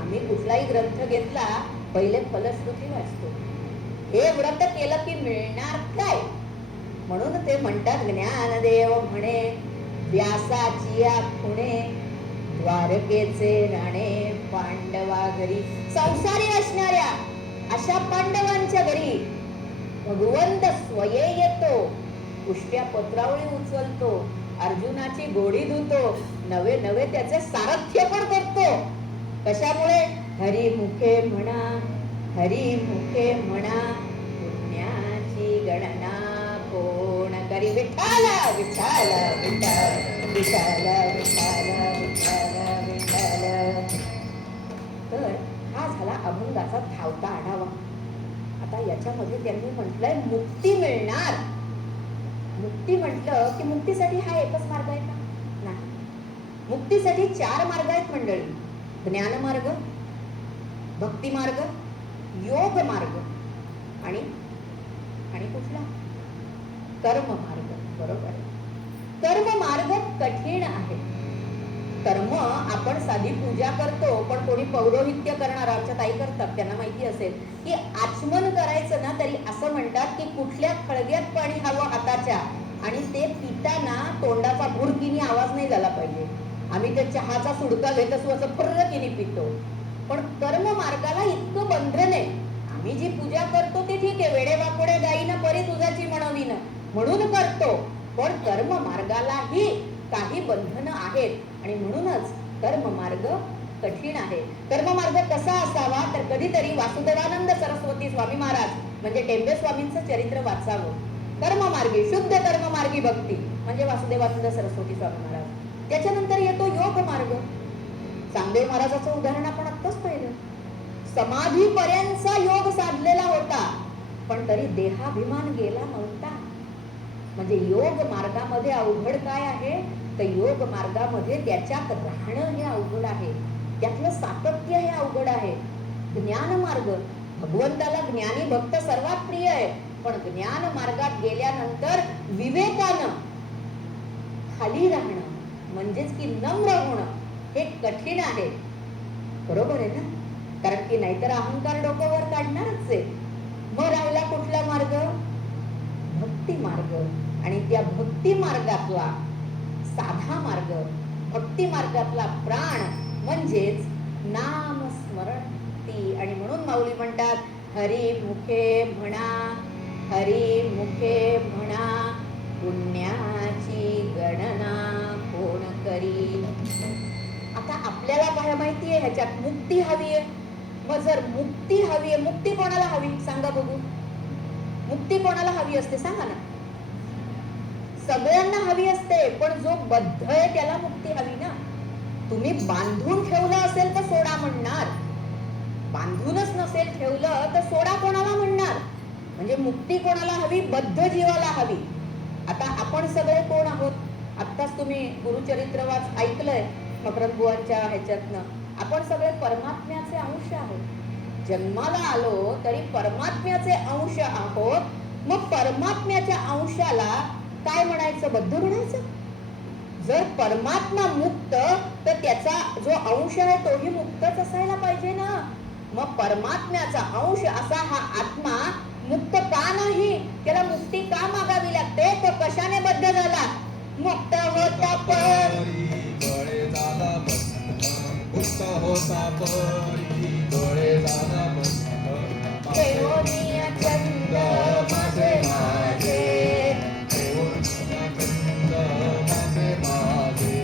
आम्ही कुठलाही ग्रंथ घेतला पहिले फलश्रुती वाचतो. हे व्रत केलं की मिळणार काय? म्हणून ते म्हणतात ज्ञानदेव म्हणे व्यासाची आपुणे. द्वारकेचे राणे पांडवा घरी. संसारी असणाऱ्या अशा पांडवांच्या घरी भगवंत स्वये येतो. उष्ट्या पत्रावळी उचलतो, अर्जुनाची गोडी धुतो, नवे नवे त्याचे सारथ्य पण करतो. कशामुळे? हरिमुखे म्हणा, हरिमुखे म्हणा, पुण्याची गणना कोण करी. विठ्ठल विठ्ठल विठ्ठल विठ्ठल विठ्ठल विठ्ठल विठ्ठल. तर हा झाला अभंगाचा धावता आढावा. आता याच्यामध्ये त्यांनी म्हटलंय मुक्ती मिळणार. मुक्ती म्हटलं की मुक्तीसाठी हा एकच मार्ग आहे का? नाही. मुक्तीसाठी 4 मार्ग आहेत मंडळी. ज्ञान मार्ग, भक्ती मार्ग, योग मार्ग आणि कुठला? कर्म मार्ग. बरोबर आहे. कर्म मार्ग कठीण आहे. कर्म आपण साधी पूजा करतो, पण कोणी पौरोहित्य करणार आमच्या ताई करतात, त्यांना माहिती असेल की आचमन करायचं ना तरी असं म्हणतात की कुठल्या खळग्यात पाणी हवं हाताच्या आणि ते पिताना तोंडाचा भुरकीने आवाज नाही झाला पाहिजे. आम्ही ते चहाचा सुडका घेत असू असं फर्रकीने पितो. पण कर्म मार्गाला इतकं बंधन आहे. आम्ही जी पूजा करतो ते ठीक आहे, वेडे वाकोडे गाईनं परी तुझाची म्हणवीनं म्हणून करतो, पण कर्म मार्गालाही काही बंधनं आहेत आणि म्हणूनच कर्म मार्ग कठीण आहे. कर्म मार्ग कसा असावा? तर कधीतरी वासुदेवानंद सरस्वती स्वामी महाराज म्हणजे टेंबे स्वामींचं चरित्र वाचावं. कर्ममार्गी, शुद्ध कर्ममार्गी भक्ती म्हणजे वासुदेवानंद सरस्वती स्वामी महाराज. त्याच्यानंतर येतो योग मार्ग. चांगदेव महाराजाचं उदाहरण आपण आत्ताच पाहिलं. समाधीपर्यंतचा योग साधलेला होता, पण तरी देहाभिमान गेला नव्हता. म्हणजे योग मार्गामध्ये अवघड काय आहे? तर योग मार्गामध्ये त्याच्यात राहणं हे अवघड आहे, त्यातलं सातत्य हे अवघड आहे. ज्ञान मार्ग, भगवंताला ज्ञानी भक्त सर्वात प्रिय आहे, पण ज्ञान मार्गात गेल्यानंतर विवेकानं खाली राहणं म्हणजेच की नम्र होणं हे कठीण आहे. बरोबर आहे ना? कारण की नाहीतर अहंकार डोक्यावर काढणारच आहे. मग राहिला कुठला मार्ग? भक्ती मार्ग. आणि त्या भक्ती मार्गातला साधा मार्ग, भक्ती मार्गातला प्राण म्हणजेच नाम स्मरती. आणि म्हणून माऊली म्हणतात हरी मुखे म्हणा, हरी मुखे म्हणा, पुण्याची गणना कोण करी. आता आपल्याला काय माहिती आहे? ह्याच्यात मुक्ती हवी आहे. मग जर मुक्ती हवी आहे, मुक्ती कोणाला हवी सांगा बघू? मुक्ती कोणाला हवी असते सांगा ना? सगळ्यांना हवी असते, पण जो बद्ध आहे त्याला मुक्ती हवी ना. तुम्ही बांधून ठेवलं असेल तर सोडा म्हणणार, बांधूनच नसेल ठेवलं तर सोडा कोणाला म्हणणार? म्हणजे मुक्ती कोणाला हवी? बद्ध जीवाला हवी. आता आपण सगळे कोण आहोत? आत्ताच तुम्ही गुरुचरित्र वाच ऐकलंय मकरंद बुवांच्या ह्याच्यातनं. आपण सगळे परमात्म्याचे अंश आहोत. जन्माला आलो तरी परमात्म्याचे अंश आहोत. मग परमात्म्याच्या अंशाला काय म्हणायचं? बद्ध म्हणायचं? जर परमात्मा मुक्त तर त्याचा जो अंश आहे तोही मुक्तच असायला पाहिजे ना. मग परमात्म्याचा अंश असा हा आत्मा मुक्त का नाही? त्याला मुक्ती का मागावी लागते? तो कशाने बद्ध झाला? मुक्त होता परी डोळे झाला बंद, मुक्त होता परी डोळे झाला बंद. देवोनिया चंद माझे माझे, देवोनिया चंद माझे माझे.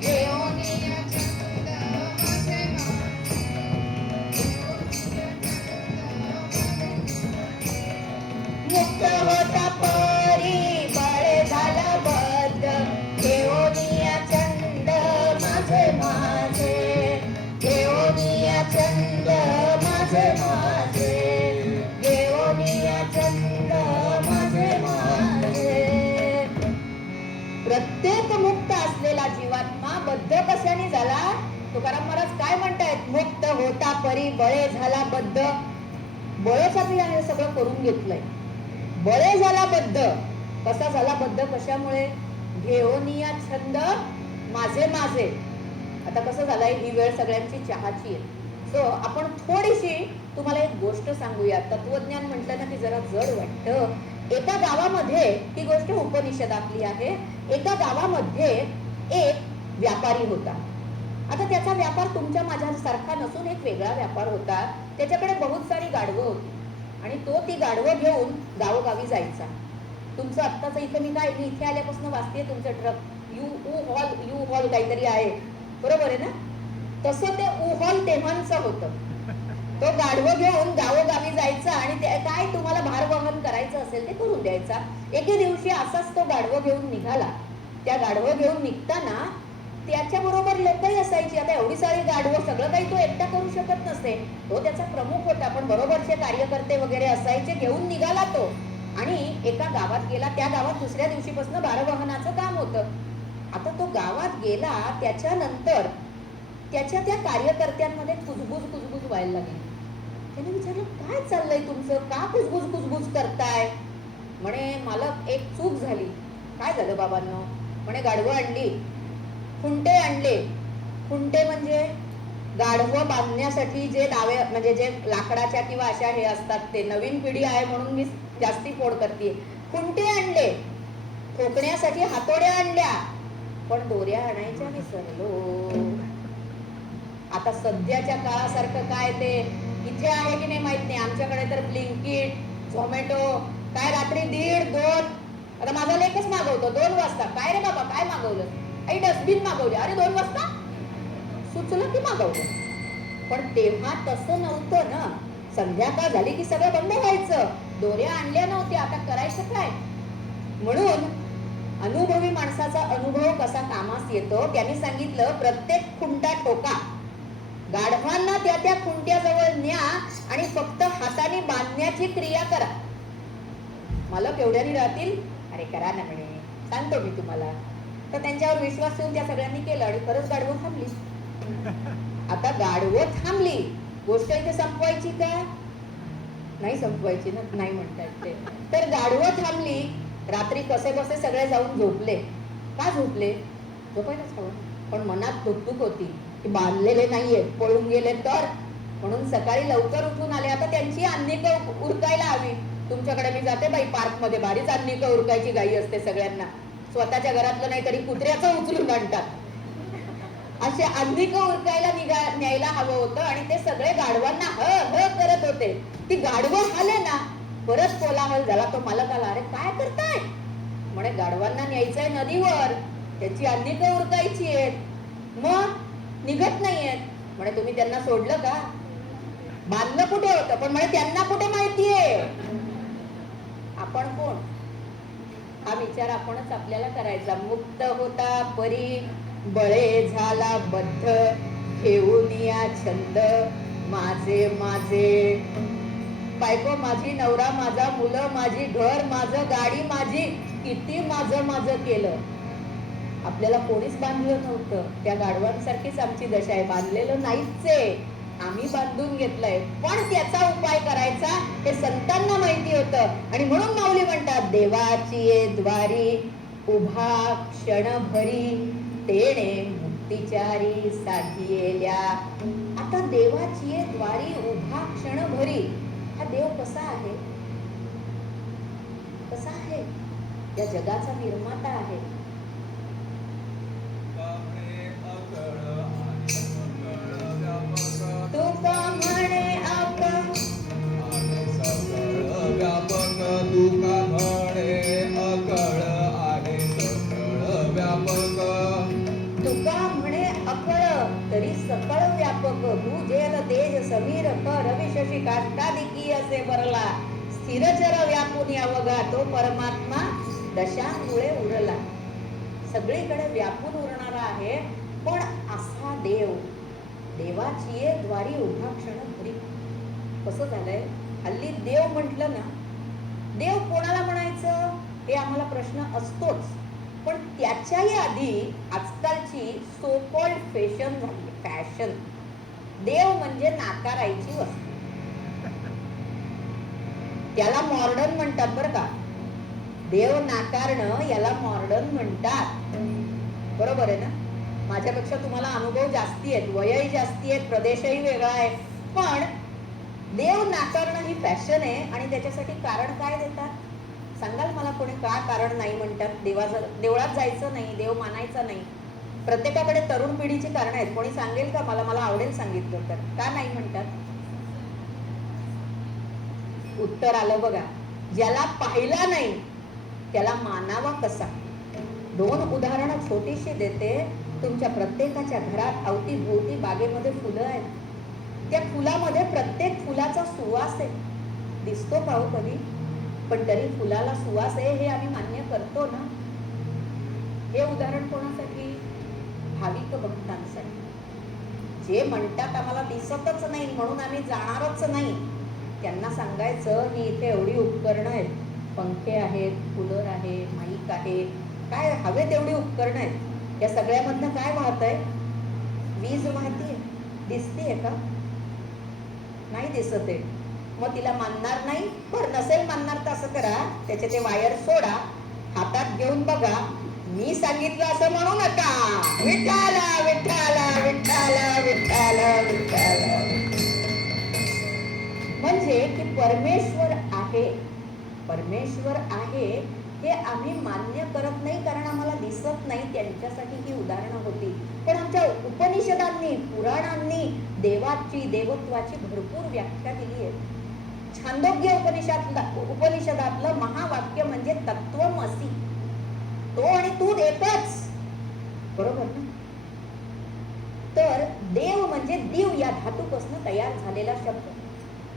देवोनिया चंद माझे मुक्त होता परी बळे झाला बद्ध. देवोनिया चंद माझे माझे, देवोनिया चंद माझे माझे, देवोनिया चंद माझे माझे. प्रत्येक मुक्त असलेला जीवात्मा बद्ध कशाने झाला? तो तुकाराम महाराज काय म्हणतायत? मुक्त होता परी बळे झाला बद्ध. बळेसाठी हे सगळं करून घेतलंय. बळे झाला बद्ध. कसा झाला बद्ध? कशामुळे? घेऊनिया छंद माझे माझे. आता कसं झालंय, ही वेळ सगळ्यांची चहाची आहे. सो आपण थोडीशी तुम्हाला एक गोष्ट सांगूया. तत्वज्ञान म्हटलं ना की जरा जड वाटतं. एका गावामध्ये, ही गोष्ट उपनिषदातली आहे, एका गावामध्ये एक व्यापारी होता. आता त्याचा व्यापार तुमच्या माझ्यासारखा नसून एक वेगळा व्यापार होता. त्याच्याकडे बहुत सारी गाढवं होती आणि तो ती गाढवं घेऊन गावोगावी जायचा. तुमचं आत्ताच इथं मी इथे आल्यापासून वाचते तुमचं ट्रक यू हॉल काहीतरी आहे, बरोबर आहे ना? तसं ते हॉल तेव्हांचं होतं. तो गाढवं घेऊन गावोगावी जायचा आणि काय तुम्हाला भारवहन करायचं असेल ते करून द्यायचा. एके दिवशी असाच तो गाढवं घेऊन निघाला. त्या गाढवं घेऊन निघताना त्याच्या बरोबर लोकही असायची. आता एवढी सारी गाढवं, सगळं काही तो एकटा करू शकत नसते. तो त्याचा प्रमुख होता, पण बरोबरचे कार्यकर्ते वगैरे असायचे. घेऊन निघाला तो आणि एका गावात गेला. त्या गावात दुसऱ्या दिवशीपासून भारवहनाचं काम होतं. आता तो गावात गेला, त्याच्यानंतर त्याच्या त्या कार्यकर्त्यांमध्ये कुजबुज व्हायला लागली. त्याने विचारलं, काय चाललंय तुमचं? का कुजबुज करताय? म्हणे, मालक एक चूक झाली. काय झालं बाबांनो? म्हणे, गाढवं आणली, खुंटे आणले. खुंटे म्हणजे गाढवं बांधण्यासाठी जे म्हणजे जे लाकडाच्या किंवा अशा हे असतात, ते नवीन पिढी आहे म्हणून मी जास्ती फोड करते. खुंटे आणले, ठोकण्यासाठी हातोड्या आणल्या, पण दोऱ्या आणायच्या विसरलो. आता सध्याच्या काळासारखं काय ते इथे आहे की नाही माहित नाही. आमच्याकडे तर ब्लिंकिट, झोमॅटो, काय रात्री 1:30, 2. आता माझा लेखच मागवतो 2 वाजता. काय रे बाबा, काय मागवलं? आई डस्टबिन मागवले. अरे 2 वाजता सुचलं की मागवलं. पण तेव्हा तसं नव्हतं ना. संध्याकाळ झाली की सगळं बंद व्हायचं. दोऱ्या आणल्या नव्हत्या. आता करायचं काय? म्हणून अनुभवी माणसाचा अनुभव कसा कामास येतो, त्यांनी सांगितलं, प्रत्येक खुंटा ठोका, गाढवांना त्या खुंट्याजवळ न्या आणि फक्त हाताने बांधण्याची क्रिया करा. मला केवढ्यानी राहतील? अरे करा ना म्हणे, सांगतो मी तुम्हाला. तर त्यांच्यावर विश्वास ठेवून त्या सगळ्यांनी केलं आणि खरंच गाढवं थांबली. आता गाढवं थांबली, गोष्ट इथे संपवायची का? नाही संपवायची ना, नाही म्हणतात ते. तर गाढवं थांबली. रात्री कसे बसे सगळे जाऊन झोपले. का झोपले? झोपायलाच हवं, पण मनात धुकधुक होती की बांधलेले नाहीये, पळून गेले तर. म्हणून सकाळी लवकर उठून आले. आता त्यांची अन्निक उरकायला हवी. तुमच्याकडे मी जाते बाई पार्क मध्ये, भारीच अन्निक उरकायची घाई असते सगळ्यांना. स्वतःच्या घरातलं नाही तरी कुत्र्याचं उचलून आणतात. असे अन्निक उरकायला न्यायला हवं होतं आणि ते सगळे गाढवांना ह करत होते. ती गाढवं आले ना, परत कोलाहल झाला. तो मालक आला, अरे काय करताय? म्हणे, गाढवांना न्यायचंय नदीवर, त्याची अन्निक उरकायची आहेत, मग निघत नाहीयेत. म्हणे, तुम्ही त्यांना सोडलं का? बांधलं कुठे होतं? पण म्हणे, त्यांना कुठे माहितीये आपण कोण? हा विचार आपणच आपल्याला करायचा. मुक्त होता परी बळे झाला बद्ध, घेऊन या छंद माझे माझे. बायको माझी, नवरा माझा, मुलं माझी, घर माझं, गाडी माझी, किती माझं केलं. आपल्याला कोणीच बांधलं नव्हतं. त्या गाढवांसारखीच आमची दशा आहे. बांधलेलं नाहीच आहे, आम्ही बांधून घेतलंय. पण त्याचा उपाय करायचा हे संतांना माहिती होतं. आणि म्हणून माऊली म्हणतात, देवाची ये द्वारी उभा क्षणभरी, तेणे मुक्तिचारी साधियेल्या. आता देवाची ये द्वारी उभा क्षणभरी, हा देव कसा आहे? कसा आहे? या जगाचा निर्माता आहे. तुका म्हणे अकळ व्यापक, तुका म्हणे अकळ आहे सकळ व्यापक. तुका म्हणे अकळ तरी सकळ व्यापक, भूजेल तेज समीर क रवी शशी काष्टादिकी असे भरला, स्थिरचर व्यापून अवघा तो परमात्मा दशांमुळे उरला. सगळीकडे व्यापून उरणारा आहे. पण असा देव, देवाची ये द्वारी उभा क्षणभरी. कसं झालंय हल्ली देव म्हटलं ना, देव कोणाला म्हणायचं हे आम्हाला प्रश्न असतोच. पण त्याच्याही आधी आजकालची सो कॉल्ड फॅशन झाली, फॅशन. देव म्हणजे नाकारायची वस्तू. त्याला मॉडर्न म्हणतात बरं का. देव नाकारणं याला मॉडर्न म्हणतात. बरोबर आहे ना. माझ्यापेक्षा तुम्हाला अनुभव जास्ती आहेत, वयही जास्ती आहेत, प्रदेशही वेगळा आहे. पण देव नाकारणं ही फॅशन आहे. आणि त्याच्यासाठी कारण काय देतात सांगाल मला कोणी? का कारण नाही म्हणतात? देवळात जायचं नाही, देव मानायचा नाही. प्रत्येकाकडे तरुण पिढीची कारण आहेत. कोणी सांगेल का मला? मला आवडेल सांगितलं तर. का नाही म्हणतात? उत्तर आलं बघा. ज्याला पाहिला नाही त्याला मानावा कसा. 2 उदाहरणं छोटीशी देते. तुमच्या प्रत्येकाच्या घरात अवतीभोवती बागेमध्ये फुलं आहेत. त्या फुलामध्ये प्रत्येक फुलाचा सुवास आहे. दिसतो का हो कधी? पण तरी फुलाला सुवास आहे हे आम्ही मान्य करतो ना. हे उदाहरण कोणासाठी? भाविक भक्तांसाठी. जे म्हणतात आम्हाला दिसतच नाही म्हणून आम्ही जाणारच नाही, त्यांना सांगायचं की इथे एवढी उपकरणं आहेत, पंखे आहेत, कूलर आहे, माईक आहे, काय हवे तेवढी उपकरणं आहेत. या सगळ्यामधनं काय वाहत आहे? वीज वाहतीये. दिसतीये का? नाही दिसत आहे. मग तिला मानणार नाही? बरं नसेल मानणार तर असं करा, त्याचे ते वायर सोडा, हातात घेऊन बघा, मी सांगितलं असं म्हणू नका. विठ्ठला विठ्ठला विठ्ठला विठ्ठला विठ्ठला. म्हणजे की परमेश्वर आहे, परमेश्वर आहे हे आम्ही मान्य करत नाही कारण आम्हाला दिसत नाही. त्यांच्यासाठी ही उदाहरणं होती. पण आमच्या उपनिषदांनी, पुराणांनी देवाची, देवत्वाची भरपूर व्याख्या दिली आहे. छांदोग्य उपनिषदातलं महावाक्य म्हणजे तत्वमसी. तो आणि तू एकच. बरोबर ना. तर देव म्हणजे दिव या धातूपासून तयार झालेला शब्द,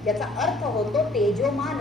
ज्याचा अर्थ होतो तेजोमान